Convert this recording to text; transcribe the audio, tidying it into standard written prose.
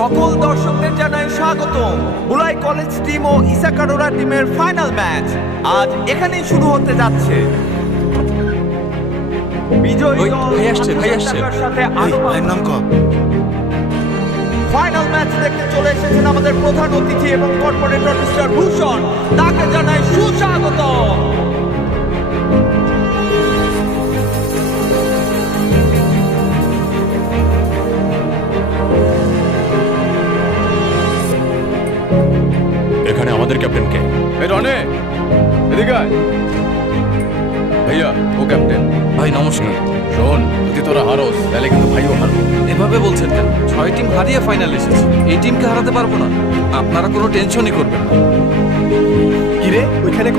সকল দর্শকদের জানাই স্বাগতম। বুলাই কলেজ টিম ও ইসাকাডোরা টিমের ফাইনাল ম্যাচ আজ এখানেই শুরু হতে যাচ্ছে। বিজয়ী ওই, দল ভাই আসছে, ভাই 50,000 আসছে। টাকার সাথে ভাইয়ের নাম কব? ফাইনাল ম্যাচ দেখতে চলে এসেছেন আমাদের প্রধান অতিথি এবং কর্পোরেটর মিস্টার ভূষণ। তাকে জানাই সুস্বাগত। এখানে আমাদের ক্যাপ্টেন কে? এই রনে, এদিকে আয়। ভাইয়া, ও ক্যাপ্টেন। ভাই নমস্কার। শোন, যদি তোরা হারোস তাহলে কিন্তু ভাইও হারবো। এভাবে বলছেন কেন? 6 টিম হারিয়ে ফাইনাল এসেছে, এই টিমকে হারাতে পারবো না। আপনারা কোনো টেনশনই করবেন না। কিরে ওইখানে